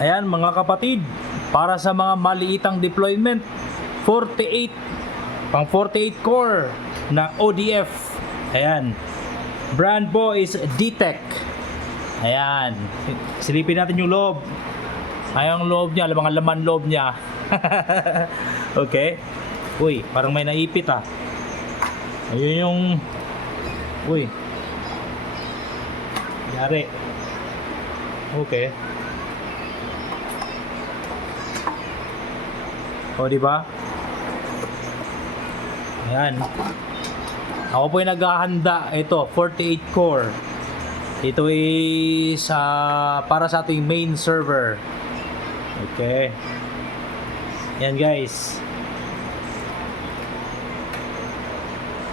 Ayan mga kapatid, para sa mga maliitang deployment, 48 pang 48 core na ODF. Ayan, brand po is D-Tech. Ayan, silipin natin yung loob. Ayang loob niya, mga laman loob niya. Okay. Uy, parang may naipit ah. Ayun yung uy, yari. Okay. O, di ba? Ayan. Ako po yung naghahanda. Ito, 48 core. Ito is para sa ating main server. Okay. Yan guys.